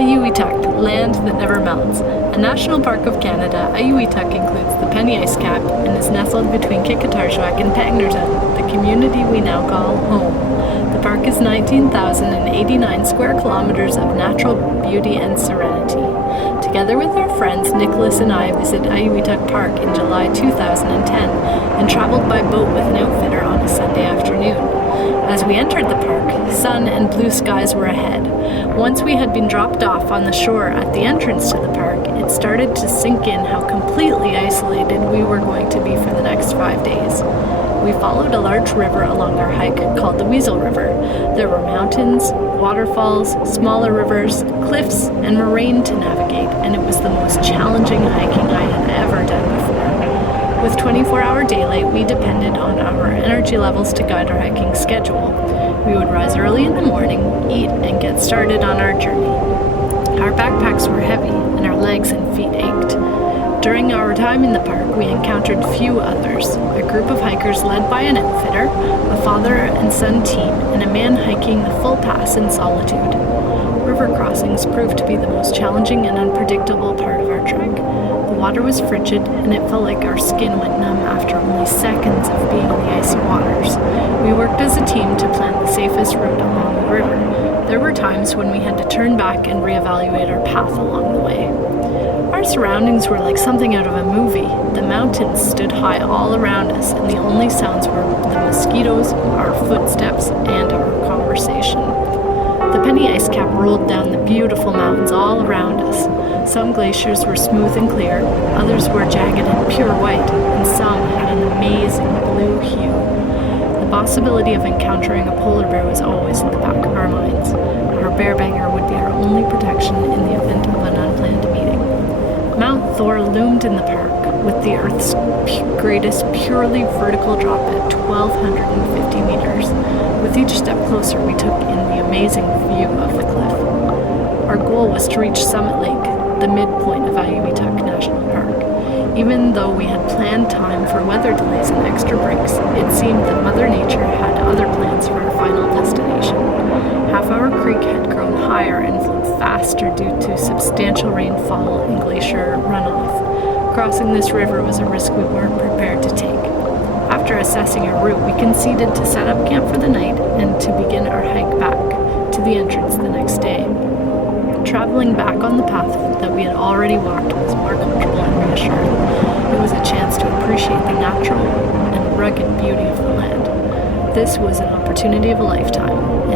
Auyuittuq, land that never melts. A national park of Canada, Auyuittuq includes the Penny Ice Cap and is nestled between Auyuittuq and Pangnirtung, the community we now call home. The park is 19,089 square kilometers of natural beauty and serenity. Together with our friends, Nicholas and I visited Auyuittuq Park in July 2010 and traveled by boat with an outfitter on a Sunday afternoon. As we entered the park, sun and blue skies were ahead. Once we had been dropped off on the shore at the entrance to the park, it started to sink in how completely isolated we were going to be for the next 5 days. We followed a large river along our hike called the Weasel River. There were mountains, waterfalls, smaller rivers, cliffs, and moraine to navigate, and it was the most challenging hiking I had ever done before. With 24-hour daylight, we depended on our energy levels to guide our hiking schedule. We would rise early in the morning, eat, and get started on our journey. Our backpacks were heavy, and our legs and feet ached. During our time in the park, we encountered few others, a group of hikers led by an outfitter, a father and son team, and a man hiking the full pass in solitude. River crossings proved to be the most challenging and unpredictable part of our trek. The water was frigid, and it felt like our skin went numb after only seconds of being in the icy waters. We worked as a team to plan the safest route along the river. There were times when we had to turn back and reevaluate our path along the way. Our surroundings were like something out of a movie. The mountains stood high all around us, and the only sounds were the mosquitoes, our footsteps, and our conversation. The Penny Ice Cap rolled down the beautiful mountains all around us. Some glaciers were smooth and clear, others were jagged and pure white, and some had an amazing blue hue. The possibility of encountering a polar bear was always in the back of our minds. Our bear banger would be our only protection in the event of an unplanned meeting. Mount Thor loomed in the park, with the Earth's greatest purely vertical drop at 1,250 meters. With each step closer, we took in the amazing view of the cliff. Our goal was to reach Summit Lake, the midpoint of Auyuittuq National Park. Even though we had planned time for weather delays and extra breaks, it seemed that Mother Nature had other plans for our final destination. Half-Hour Creek had grown higher and flowed faster due to substantial rainfall and glacier runoff. Crossing this river was a risk we weren't prepared to take. After assessing our route, we conceded to set up camp for the night and to begin our hike back to the entrance the next day. Traveling back on the path that we had already walked was more comfortable and reassuring. It was a chance to appreciate the natural and rugged beauty of the land. This was an opportunity of a lifetime,